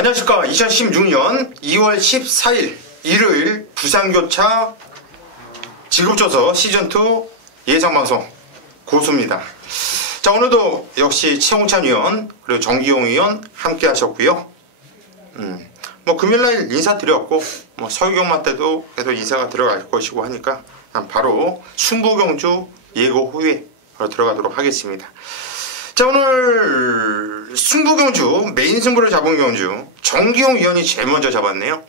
안녕하십니까. 2016년 2월 14일 일요일 부산교차 지급조서 시즌2 예상방송 고수입니다. 자, 오늘도 역시 최홍찬 위원 그리고 정기용 위원 함께 하셨고요. 금요일날 인사드렸고 서유경만 때도 계속 인사가 들어갈 것이고 하니까 바로 승부경주 예고 후에 바로 들어가도록 하겠습니다. 자, 오늘 승부경주 메인 승부를 잡은 경주 정기용 위원이 제일 먼저 잡았네요.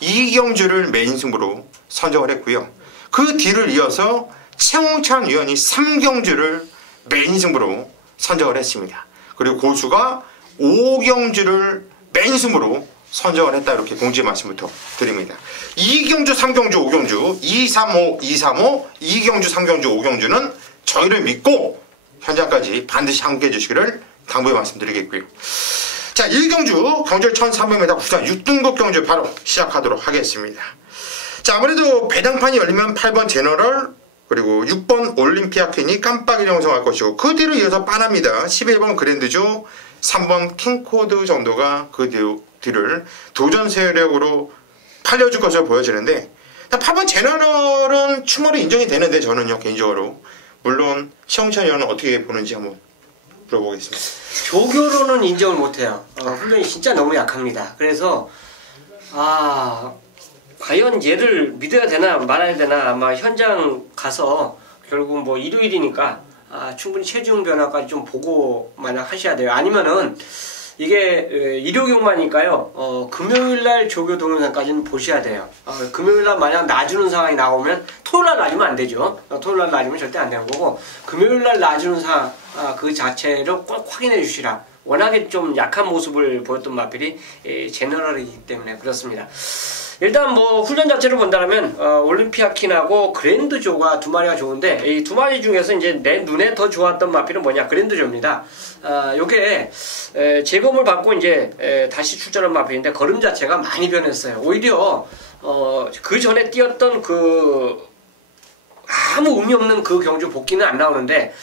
이 경주를 메인 승부로 선정을 했고요. 그 뒤를 이어서 최홍찬 위원이 3경주를 메인 승부로 선정을 했습니다. 그리고 고수가 5경주를 메인 승부로 선정을 했다, 이렇게 공지 말씀부터 드립니다. 2경주, 3경주, 5경주, 2, 3, 5, 2, 3, 5, 2경주, 3경주, 5경주는 저희를 믿고 현장까지 반드시 함께 해주시기를 당부의 말씀드리겠고요. 자, 1경주 경주일 1300m 부산 6등급 경주 바로 시작하도록 하겠습니다. 자, 아무래도 배당판이 열리면 8번 제너럴 그리고 6번 올림피아퀸이 깜빡이를 형성할 것이고, 그 뒤로 이어서 빠릅니다. 11번 그랜드조, 3번 킹코드 정도가 그 뒤를 도전 세력으로 팔려줄 것으로 보여지는데, 8번 제너럴은 충분히 인정이 되는데 저는요 개인적으로, 물론 최홍찬 의원은 어떻게 보는지 한번 물어보겠습니다. 조교로는 인정을 못해요. 훈련이 진짜 너무 약합니다. 그래서 과연 얘를 믿어야 되나 말아야 되나, 아마 현장 가서 결국 일요일이니까 충분히 체중 변화까지 좀 보고 만약 하셔야 돼요. 아니면은 이게 일요경마니까요. 금요일날 조교 동영상까지는 보셔야 돼요. 금요일날 만약 놔주는 상황이 나오면, 토요일날 놔주면 안 되죠. 토요일날 놔주면 절대 안 되는 거고, 금요일날 놔주는 상황 그 자체를 꼭 확인해 주시라. 워낙에 좀 약한 모습을 보였던 마필이 제너럴이기 때문에 그렇습니다. 일단 훈련 자체를 본다면 올림피아킨하고 그랜드조가 두 마리가 좋은데, 이 두 마리 중에서 이제 내 눈에 더 좋았던 마필은 뭐냐, 그랜드조입니다. 요게 재검을 받고 이제 다시 출전한 마필인데 걸음 자체가 많이 변했어요. 오히려 그 전에 뛰었던 아무 의미 없는 그 경주 복귀는 안 나오는데,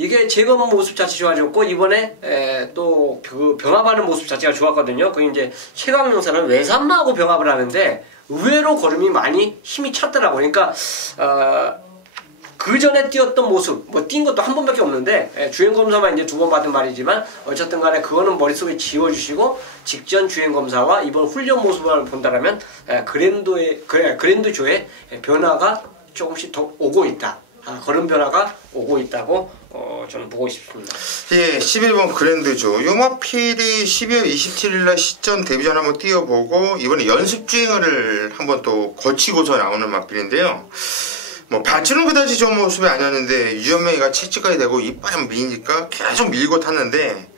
이게 재검 모습 자체 좋아졌고, 이번에 또 그 병합하는 모습 자체가 좋았거든요. 그 이제 최강용사는 외산마하고 병합을 하는데 의외로 걸음이 많이 힘이 찼더라고요. 그러니까 그 전에 뛰었던 모습, 뛴 것도 한 번밖에 없는데, 주행검사만 이제 2번 받은 말이지만, 어쨌든 간에 그거는 머릿속에 지워주시고, 직전 주행검사와 이번 훈련 모습을 본다면, 그랜드조의 변화가 조금씩 더 오고 있다. 걸음 변화가 오고 있다고 저는 보고 싶습니다. 예, 11번 그랜드조. 요 마필이 12월 27일날 시전 데뷔전 한번 뛰어보고, 이번에 연습주행을 한번 또 거치고서 나오는 마필인데요. 밭주는 그다지 좋은 모습이 아니었는데, 유연명이가 채찍까지 되고 이빨이 미니까 계속 밀고 탔는데,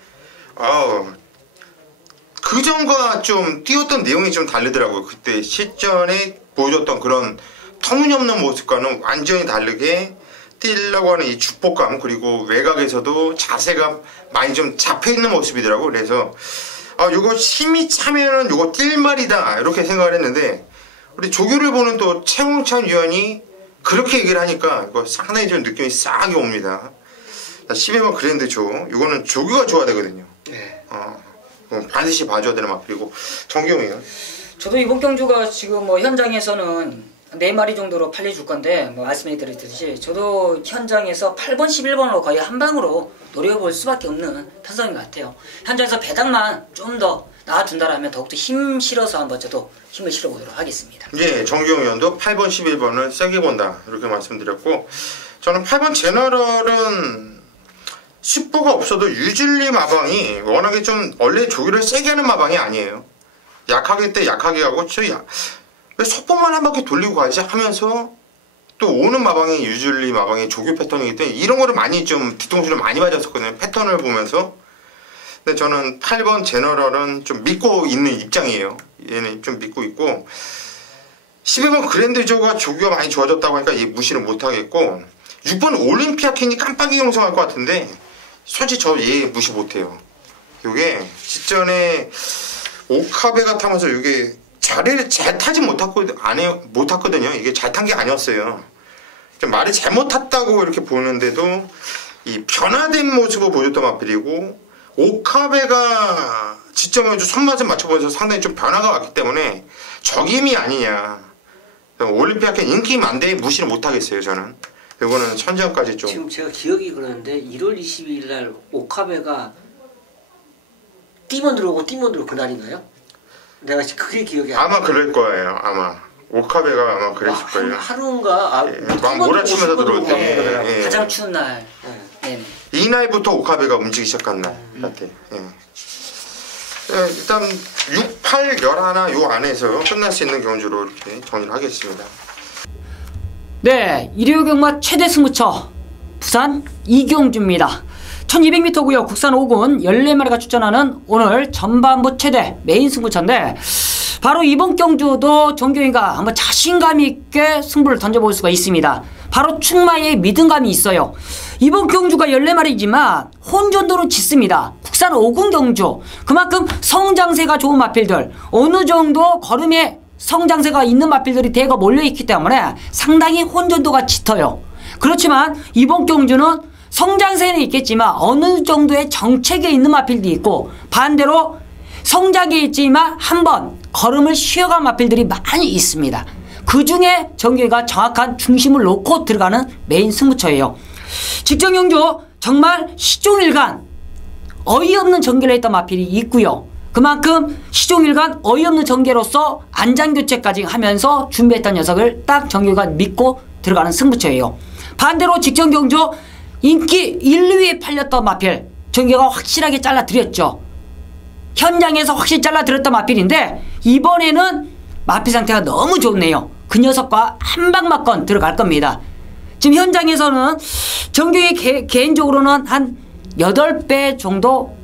그 전과 좀 뛰었던 내용이 좀 다르더라고요. 그때 실전에 보여줬던 그런 터무니없는 모습과는 완전히 다르게 뛰려고 하는 이 축복감, 그리고 외곽에서도 자세가 많이 좀 잡혀있는 모습이더라고요. 그래서 요거 힘이 차면은 요거 뛸 말이다, 이렇게 생각을 했는데, 우리 조교를 보는 또 최홍찬 위원이 그렇게 얘기를 하니까 이거 상당히 좀 느낌이 싸하게 옵니다. 12번 그랜드조, 이거는 조교가 줘야 되거든요. 네. 반드시 봐줘야 되는 마필이고. 정기용 위원. 저도 이번 경주가 지금 현장에서는 4마리 정도로 팔려줄 건데, 말씀해드렸듯이 저도 현장에서 8번, 11번으로 거의 한 방으로 노려볼 수밖에 없는 타선인 것 같아요. 현장에서 배당만 좀 더 나와준다라면 더욱더 힘 실어서 한번 저도 힘을 실어보도록 하겠습니다. 예, 정기용 위원도 8번, 11번을 세게 본다, 이렇게 말씀드렸고, 저는 8번 제너럴은 슈퍼가 없어도 유질리 마방이 워낙에 좀 원래 조기를 세게 하는 마방이 아니에요. 약하게 때 약하게 하고, 왜 속보만 한 바퀴 돌리고 가지 하면서 또 오는 마방이 유질리 마방이 조교 패턴이기 때문에 이런 거를 많이 좀 뒤통수를 많이 맞았었거든요, 패턴을 보면서. 근데 저는 8번 제너럴은 좀 믿고 있는 입장이에요. 얘는 좀 믿고 있고, 11번 그랜드조가 조교가 많이 좋아졌다고 하니까 얘 무시를 못하겠고, 6번 올림피아퀸이 깜빡이 형성할 것 같은데 솔직히 저 얘 무시 못해요. 요게 직전에 오카베가 타면서 이게 자리를 잘 타지 못했거든요. 이게 잘 탄 게 아니었어요. 좀 말을 잘못 탔다고 이렇게 보는데도 이 변화된 모습을 보여줬던 마필이고, 오카베가 지정경주 손맛을 맞춰보면서 상당히 좀 변화가 왔기 때문에 적임이 아니냐. 올림피아계 인기 만대에 무시를 못하겠어요. 저는 이거는 천지연까지 좀. 지금 제가 기억이 그러는데 1월 22일 날 오카베가 띠먼 들어오고 그날인가요? 내가 그게 기억이 안 나. 아마 그럴 거예요. 아마 오카베가 아마 그랬을 거예요. 하루인가 막 몰아치면서 들어올 때. 예. 가장 추운 날. 네. 이날부터 오카베가 움직이기 시작한 날 같아. 일단 6, 8, 11 요 안에서 끝날 수 있는 경주로 이렇게 정리를 하겠습니다. 네, 일요 경마 최대 승부처 부산 이경주입니다. 1200m고요. 국산 5군 14마리가 출전하는 오늘 전반부 최대 메인 승부처인데 바로 이번 경주도 정교인가 한번 자신감 있게 승부를 던져볼 수가 있습니다. 바로 충마의 믿음감이 있어요. 이번 경주가 14마리지만 혼전도로 짙습니다. 국산 5군 경주 그만큼 성장세가 좋은 마필들 어느 정도 걸음에 성장세가 있는 마필들이 대거 몰려있기 때문에 상당히 혼전도가 짙어요. 그렇지만 이번 경주는 성장세는 있겠지만 어느 정도의 정체기에 있는 마필도 있고 반대로 성장기에 있지만 한번 걸음을 쉬어간 마필들이 많이 있습니다. 그 중에 정규가 정확한 중심을 놓고 들어가는 메인 승부처예요. 직전 경주 정말 시종일관 어이없는 전개를 했던 마필이 있고요. 그만큼 시종일관 어이없는 전개로서 안장교체까지 하면서 준비했던 녀석을 딱 정규가 믿고 들어가는 승부처예요. 반대로 직전 경주 인기 1, 2위에 팔렸던 마필 정규가 확실하게 잘라드렸죠. 현장에서 확실히 잘라드렸던 마필인데 이번에는 마필 상태가 너무 좋네요. 그 녀석과 한방 맞건 들어갈 겁니다. 지금 현장에서는 정규이 개인적으로는 한 8배 정도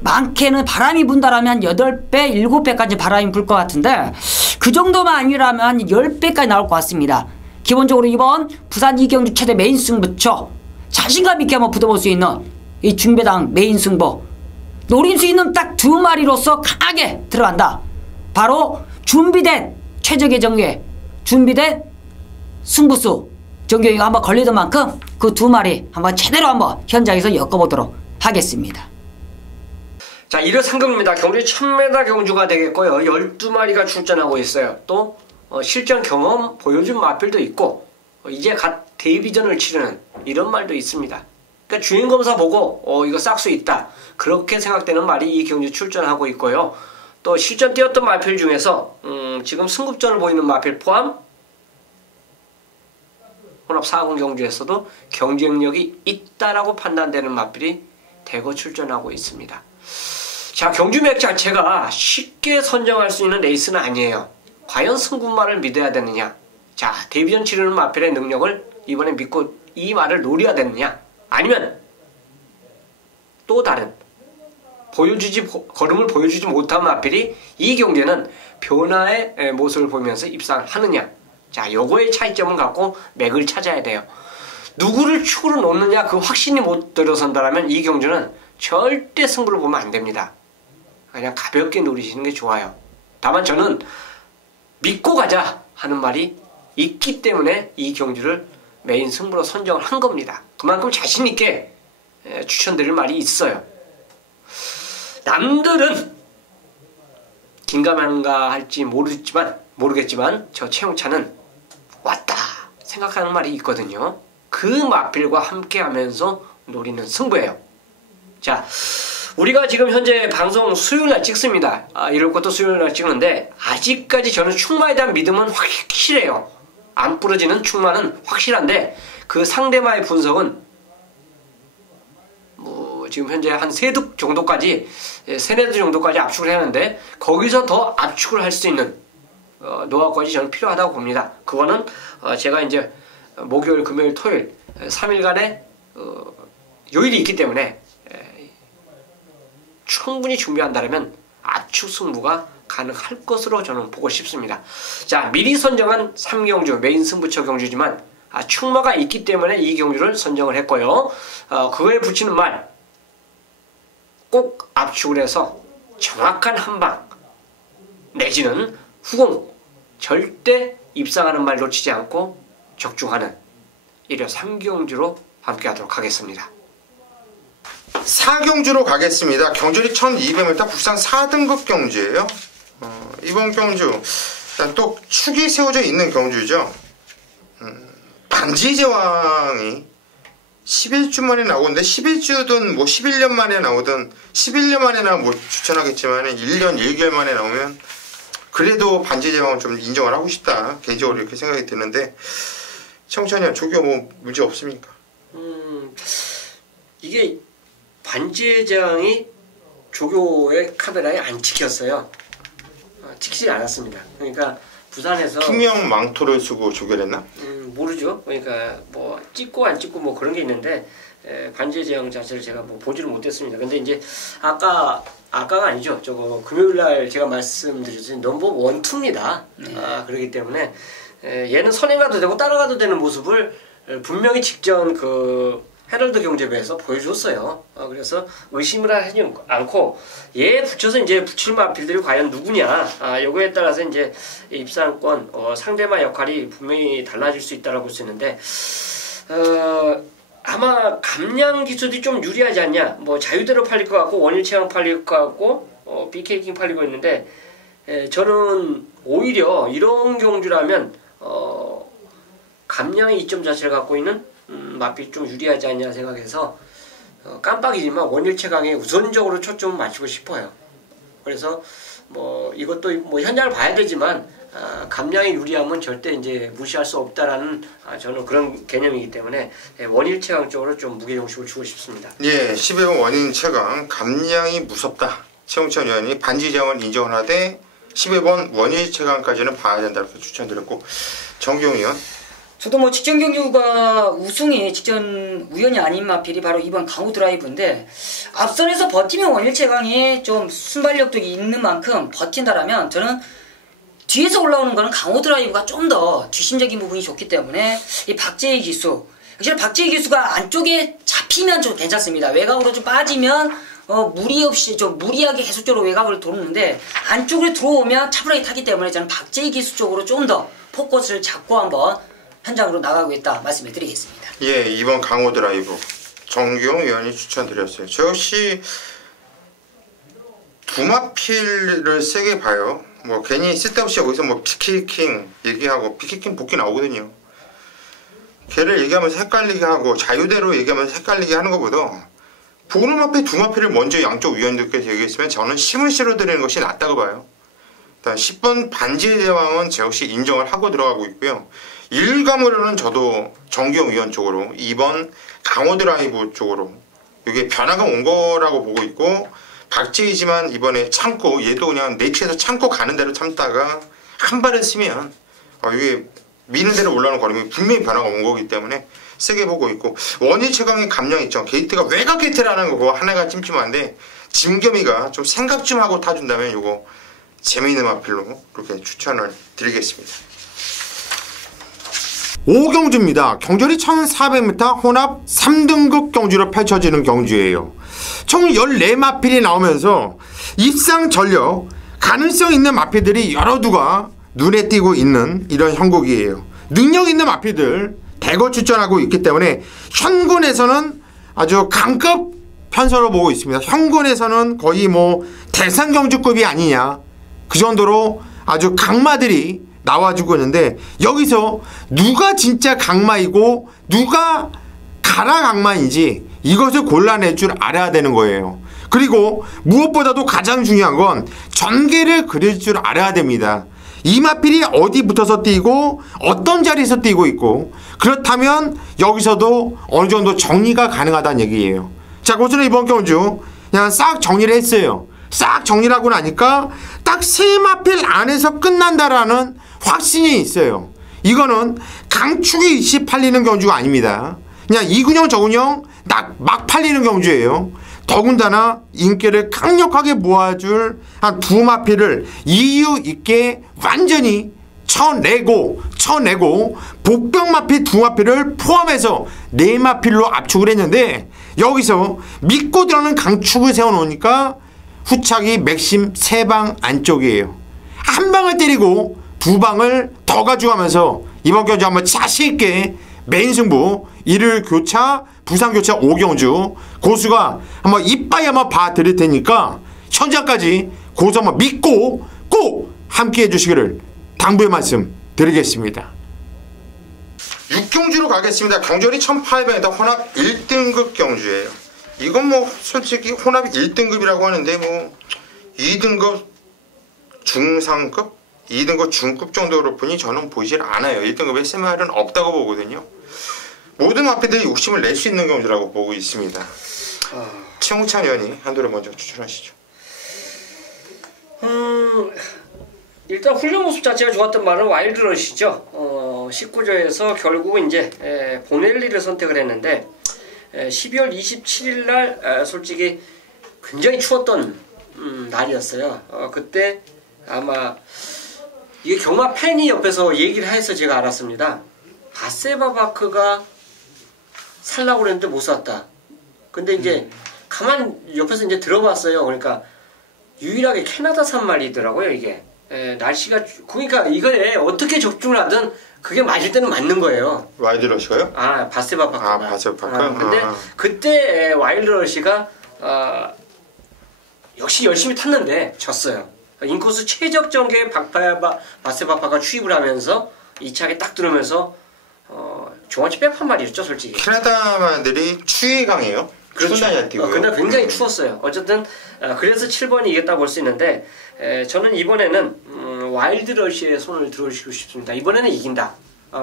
많게는 바람이 분다라면 8배, 7배까지 바람이 불 것 같은데 그 정도만 아니라면 10배까지 나올 것 같습니다. 기본적으로 이번 부산 이경주 최대 메인 승부처 자신감 있게 한번 붙어볼 수 있는 이 중배당 메인 승부 노릴 수 있는 딱 2마리로서 강하게 들어간다. 바로 준비된 최적의 정규에 준비된 승부수 정규가 한번 걸리던 만큼 그 2마리 한번 제대로 한번 현장에서 엮어보도록 하겠습니다. 자, 1회 상금입니다. 경주 1000m 경주가 되겠고요. 12마리가 출전하고 있어요. 또 실전 경험 보여준 마필도 있고 이제 갓 데뷔전을 치르는 이런 말도 있습니다. 그러니까 주인검사 보고 이거 싹 수 있다. 그렇게 생각되는 말이 이 경주 출전하고 있고요. 또 실전 뛰었던 마필 중에서 지금 승급전을 보이는 마필 포함 혼합 4군 경주에서도 경쟁력이 있다라고 판단되는 마필이 대거 출전하고 있습니다. 자, 경주맥 자체가 쉽게 선정할 수 있는 레이스는 아니에요. 과연 승군말을 믿어야 되느냐? 자, 데뷔전 치르는 마필의 능력을 이번에 믿고 이 말을 노려야 되느냐? 아니면 또 다른 걸음을 보여주지 못한 마필이 이 경기에는 변화의 모습을 보면서 입상하느냐? 자, 요거의 차이점을 갖고 맥을 찾아야 돼요. 누구를 축으로 놓느냐 그 확신이 못 들어선다면 이 경주는 절대 승부를 보면 안 됩니다. 그냥 가볍게 노리시는 게 좋아요. 다만 저는 믿고 가자 하는 말이 있기 때문에 이 경주를 메인 승부로 선정을 한 겁니다. 그만큼 자신 있게 추천드릴 말이 있어요. 남들은 긴가민가 할지 모르겠지만 저 최용찬은 왔다 생각하는 말이 있거든요. 그 마필과 함께 하면서 노리는 승부예요. 자, 우리가 지금 현재 방송 수요일날 찍습니다. 이럴 것도 수요일날 찍는데 아직까지 저는 충마에 대한 믿음은 확실해요. 안 부러지는 충마는 확실한데 그 상대마의 분석은 지금 현재 한 3득 정도까지 3-4득 정도까지 압축을 했는데 거기서 더 압축을 할 수 있는 노하우까지 저는 필요하다고 봅니다. 그거는 제가 이제 목요일, 금요일, 토요일 3일간의 요일이 있기 때문에 충분히 준비한다면 압축 승부가 가능할 것으로 저는 보고 싶습니다. 자, 미리 선정한 3경주 메인 승부처 경주지만 충마가 있기 때문에 이 경주를 선정을 했고요. 그거에 붙이는 말 꼭 압축을 해서 정확한 한방 내지는 후공 절대 입상하는 말 놓치지 않고 적중하는 1회 3경주로 함께 하도록 하겠습니다. 4경주로 가겠습니다. 경주리 1200m 국산 4등급 경주예요. 이번 경주 또 축이 세워져 있는 경주죠. 반지의 제왕이 11주 만에 나오는데 11주든 뭐 11년 만에 나오든 11년 만에 나오면 뭐 추천하겠지만 1년 1개월 만에 나오면 그래도 반지의 제왕은 좀 인정을 하고 싶다. 개인적으로 이렇게 생각이 드는데 청천이야 조교 뭐 문제 없습니까? 이게 반지의 제왕이 조교의 카메라에 안 찍혔어요. 찍히지 않았습니다. 그러니까 부산에서 투명 망토를 쓰고 조교했나? 모르죠. 그러니까 뭐 찍고 안 찍고 뭐 그런 게 있는데 반지의 제왕 자체를 제가 뭐 보지를 못했습니다. 근데 이제 아까가 아니죠. 저거 금요일날 제가 말씀드렸듯이 넘버 1, 2입니다. 그렇기 때문에 얘는 선행가도 되고 따라가도 되는 모습을 분명히 직전 그 헤럴드 경제부에서 보여줬어요. 그래서 의심을 하지 않고 얘에 붙여서 이제 붙일 마필들이 과연 누구냐. 요거에 따라서 이제 입상권 상대마 역할이 분명히 달라질 수 있다라고 볼 수 있는데 아마 감량 기술이 좀 유리하지 않냐. 뭐 자유대로 팔릴 것 같고 원일체형 팔릴 것 같고 BK킹 팔리고 있는데 저는 오히려 이런 경주라면 감량의 이점 자체를 갖고 있는 마필이 좀 유리하지 않냐 생각해서 깜빡이지만 원일체강에 우선적으로 초점을 맞추고 싶어요. 그래서 뭐 이것도 뭐 현장을 봐야 되지만 감량의 유리함은 절대 이제 무시할 수 없다라는 저는 그런 개념이기 때문에 원일체강 쪽으로 좀 무게중심을 주고 싶습니다. 예, 12번 원일체강 감량이 무섭다. 최홍천 의원이 반지의 제왕을 인정을 하되 11번 원일체강까지는 봐야 된다고 추천드렸고 정기용 의원. 저도 뭐 직전 경주가 우승이 직전 우연이 아닌 마필이 바로 이번 강호 드라이브인데 앞선에서 버티면 원일체강이 좀 순발력도 있는 만큼 버틴다라면 저는 뒤에서 올라오는 거는 강호 드라이브가 좀 더 뒷심적인 부분이 좋기 때문에 이 박재희 기수 사실 박재희 기수가 안쪽에 잡히면 좀 괜찮습니다. 외곽으로 좀 빠지면 무리 없이 좀 무리하게 계속적으로 외곽을 도는데 안쪽으로 들어오면 차분하게 타기 때문에 저는 박재희 기수 쪽으로 좀 더 포커스를 잡고 한번 현장으로 나가고 있다 말씀을 드리겠습니다. 예, 이번 강호 드라이브 정기용 의원이 추천드렸어요. 저 역시 두마필을 세게 봐요. 뭐 괜히 쓸데없이 여기서 뭐 비키킹 얘기하고 비키킹 복귀 나오거든요. 걔를 얘기하면서 헷갈리게 하고 자유대로 얘기하면서 헷갈리게 하는 것보다 보는 앞에 두마필을 먼저 양쪽 위원들께서 얘기했으면 저는 힘을 실어드리는 것이 낫다고 봐요. 일단 10번 반지의 제왕은 저 역시 인정을 하고 들어가고 있고요. 1감으로는 저도 정기용 의원 쪽으로 2번 강호 드라이브 쪽으로 이게 변화가 온 거라고 보고 있고 박재희지만 이번에 참고 얘도 그냥 내치에서 참고 가는 대로 참다가 한 발을 쓰면 이게 미는 대로 올라오는 거리면 분명히 변화가 온 거기 때문에 세게 보고 있고 원일체강의 감량 있죠. 게이트가 외곽 게이트라는 거 그거 하나가 찜찜한데 짐겸이가 좀 생각 좀 하고 타준다면 이거 재미있는 마필로 그렇게 추천을 드리겠습니다. 5경주입니다. 경주리 1400m 혼합 3등급 경주로 펼쳐지는 경주예요. 총 14마필이 나오면서 입상 전력 가능성 있는 마필들이 여러 두가 눈에 띄고 있는 이런 형국이에요. 능력 있는 마필들 대거 추천하고 있기 때문에 현군에서는 아주 강급 편서로 보고 있습니다. 현군에서는 거의 뭐 대상경주급이 아니냐 그 정도로 아주 강마들이 나와주고 있는데 여기서 누가 진짜 강마이고 누가 가라 강마인지 이것을 골라낼 줄 알아야 되는 거예요. 그리고 무엇보다도 가장 중요한 건 전개를 그릴 줄 알아야 됩니다. 이 마필이 어디 붙어서 뛰고 어떤 자리에서 뛰고 있고 그렇다면 여기서도 어느 정도 정리가 가능하다는 얘기예요. 자, 고수는 이번 경주 그냥 싹 정리를 했어요. 싹 정리를 하고 나니까 딱 세 마필 안에서 끝난다라는 확신이 있어요. 이거는 강축이 일시 팔리는 경주가 아닙니다. 그냥 이군형 저군형 막 팔리는 경주예요. 더군다나 인기를 강력하게 모아줄 한 두 마필을 이유 있게 완전히 쳐내고 복병 마필 두 마필을 포함해서 네 마필로 압축을 했는데 여기서 믿고 들어가는 강축을 세워놓으니까 후착이 맥심 3방 안쪽이에요. 한 방을 때리고 두 방을 더 가져가면서 이번 경주 한번 자신있게 메인 승부 1일 교차 부산교차 오경주 고수가 한번 이빠이 한번 봐드릴 테니까 현장까지 고수 한번 믿고 꼭 함께 해주시기를 당부의 말씀 드리겠습니다. 육경주로 가겠습니다. 경전이 1800m 혼합 1등급 경주예요. 이건 뭐 솔직히 혼합 1등급이라고 하는데 뭐 2등급 중상급, 2등급 중급 정도로 보니 저는 보이질 않아요. 1등급 SMR은 없다고 보거든요. 모든 마필들이 욕심을 낼 수 있는 경주라고 보고 있습니다. 최홍찬 의원이 한도를 먼저 추천하시죠. 일단 훈련 모습 자체가 좋았던 말은 와일드러시죠. 19조에서 결국은 이제 보넬리를 선택을 했는데 12월 27일 날 솔직히 굉장히 추웠던 날이었어요. 그때 아마 이게 경마 팬이 옆에서 얘기를 해서 제가 알았습니다. 바세바바크가 살라고 그랬는데 못 샀다. 근데 이제 가만 옆에서 이제 들어봤어요. 그러니까 유일하게 캐나다산 말이더라고요, 이게. 날씨가, 그러니까 이거에 어떻게 적중을 하든 그게 맞을 때는 맞는 거예요. 와일드러시가요? 아, 바세바바크가. 바세바바크? 근데 그때 와일드러시가 역시 열심히 탔는데 졌어요. 인코스 최적 전개에 바세바바가 추입을 하면서 2차에 딱 들어오면서 종아치 백판 말이었죠, 솔직히. 캐나다만들이 추위 강해요. 그렇죠. 뛰고요. 근데 굉장히 추웠어요. 어쨌든 그래서 7번이 이겼다고 볼 수 있는데 저는 이번에는 와일드러시에 손을 들어주시고 싶습니다. 이번에는 이긴다.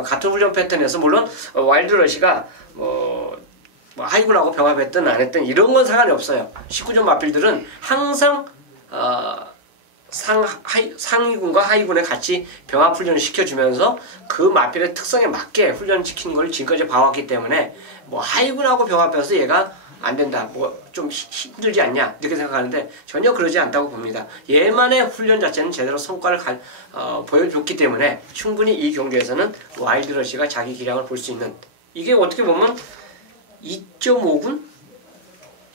같은 훈련 패턴에서 물론 와일드러시가 뭐 하이군하고 병합했든 안 했든 이런 건 상관이 없어요. 19점 마필들은 항상 상위군과 하위군에 같이 병합 훈련을 시켜주면서 그 마필의 특성에 맞게 훈련시키는 걸 지금까지 봐왔기 때문에 뭐 하위군하고 병합해서 얘가 안 된다, 뭐 좀 힘들지 않냐 이렇게 생각하는데 전혀 그러지 않다고 봅니다. 얘만의 훈련 자체는 제대로 성과를 보여줬기 때문에 충분히 이 경기에서는 와일드러시가 자기 기량을 볼 수 있는, 이게 어떻게 보면 2.5군?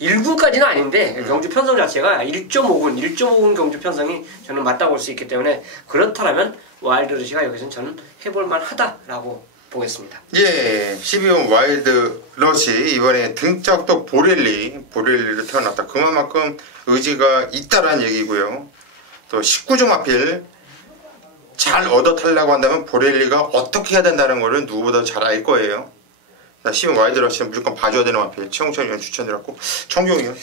1군까지는 아닌데 경주 편성 자체가 1.5군 경주 편성이 저는 맞다고 볼 수 있기 때문에 그렇다면 와일드러시가 여기서는 저는 해볼만 하다라고 보겠습니다. 예, 12번 와일드러시 이번에 등짝도 보렐리를 태어났다. 그만큼 의지가 있다라는 얘기고요. 또 19점 앞일 잘 얻어 타려고 한다면 보렐리가 어떻게 해야 된다는 거를 누구보다 잘 알 거예요. 12번 와일드러시는 무조건 봐줘야 되는 마필 최홍찬 의원 추천드렸고, 정경이요?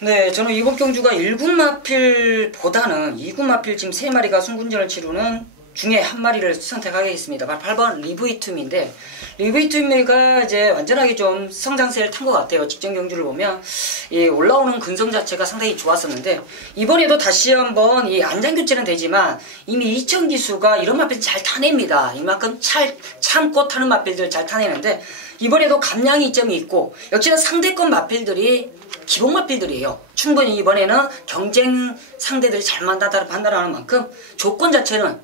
네, 저는 이번 경주가 1군 마필보다는 2군 마필 지금 3마리가 승군전을 치르는 중에 한 마리를 선택하겠습니다. 8번 리브이툼인데, 리브이툼이가 이제 완전하게 좀 성장세를 탄 것 같아요. 직전 경주를 보면 이 올라오는 근성 자체가 상당히 좋았었는데, 이번에도 다시 한번 이 안장 교체는 되지만 이미 이천 기수가 이런 마필 잘 타냅니다. 이만큼 참고 타는 마필들 잘 타내는데, 이번에도 감량이 이점이 있고 역시나 상대권 마필들이 기본 마필들이에요. 충분히 이번에는 경쟁 상대들이 잘 만나다 판단하는 만큼 조건 자체는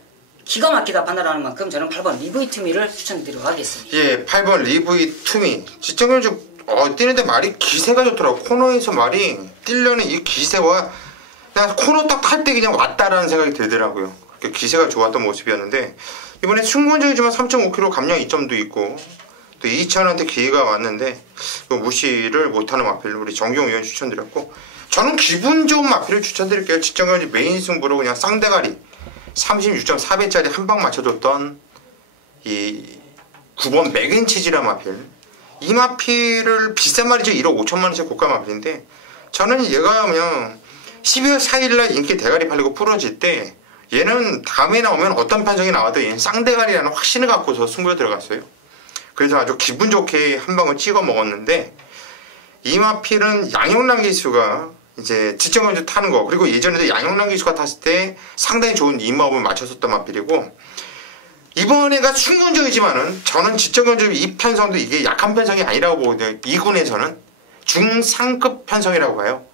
기가 막히다 판단하는 만큼 저는 8번 리브이투미를 추천드리도록 하겠습니다. 예, 8번 리브이투미 직전경주 뛰는데 말이 기세가 좋더라고. 코너에서 말이 뛰려는 이 기세와 그냥 코너 딱 탈 때 그냥 왔다라는 생각이 들더라고요. 기세가 좋았던 모습이었는데, 이번에 승부원적이지만 3.5km 감량 2점도 있고 또 이찬한테 기회가 왔는데 무시를 못하는 마필 우리 정경 의원 추천드렸고, 저는 기분 좋은 마필을 추천드릴게요. 직전경주 메인 승부로 그냥 쌍대가리 36.4배짜리 한 방 맞춰줬던 이 9번 맥앤치즈라는 마필. 이 마필을 비싼 말이죠. 1억 5천만원짜리 고가 마필인데, 저는 얘가 그냥 12월 4일날 인기 대가리 팔리고 부러질 때 얘는 다음에 나오면 어떤 편성이 나와도 얘는 쌍대가리라는 확신을 갖고서 승부에 들어갔어요. 그래서 아주 기분 좋게 한 방울 찍어 먹었는데, 이 마필은 양용남 기수가 이제 직전경주 타는 거, 그리고 예전에도 양용남 기수가 탔을 때 상당히 좋은 이마업을 맞췄었던 마필이고, 이번에가 순군적이지만은 저는 직전경주 이 편성도 이게 약한 편성이 아니라고 보거든요. 2군에서는 중상급 편성이라고 봐요.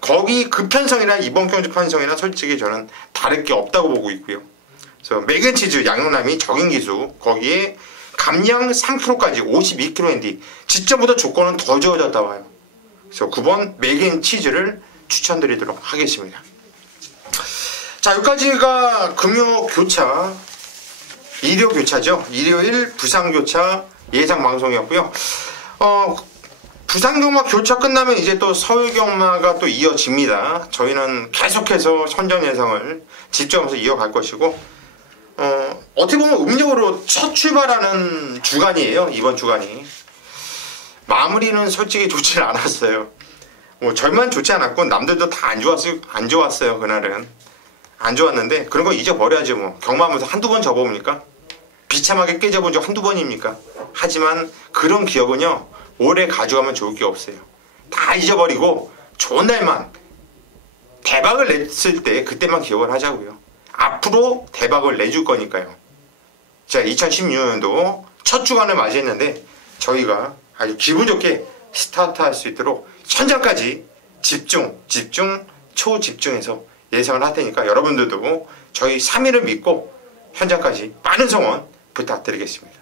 거기 그 편성이나 이번 경주 편성이나 솔직히 저는 다를 게 없다고 보고 있고요. 그래서 맥앤치즈 양용남이 적인 기수, 거기에 감량 3kg까지 52kg인데 직전보다 조건은 더 좋아졌다 봐요. 그래서 9번 맥앤치즈를 추천드리도록 하겠습니다. 자, 여기까지가 금요교차, 일요교차죠. 일요일 부산교차 예상방송이었고요. 부산 경마 교차 끝나면 이제 또 서울 경마가 또 이어집니다. 저희는 계속해서 선정 예상을 집중하면서 이어갈 것이고, 어떻게 보면 음력으로 첫 출발하는 주간이에요. 이번 주간이. 마무리는 솔직히 좋지 않았어요. 뭐 저희만 좋지 않았고 남들도 다 안 좋았어요. 그날은 안 좋았는데 그런 거 잊어버려야지 뭐. 경마하면서 한두 번 접어봅니까? 비참하게 깨져본 적 한두 번입니까? 하지만 그런 기억은요, 오래 가져가면 좋을 게 없어요. 다 잊어버리고 좋은 날만, 대박을 냈을 때 그때만 기억을 하자고요. 앞으로 대박을 내줄 거니까요. 자, 2016년도 첫 주간을 맞이했는데 저희가 아주 기분 좋게 스타트할 수 있도록 현장까지 집중, 초집중해서 예상을 할 테니까 여러분들도 저희 3일을 믿고 현장까지 많은 성원 부탁드리겠습니다.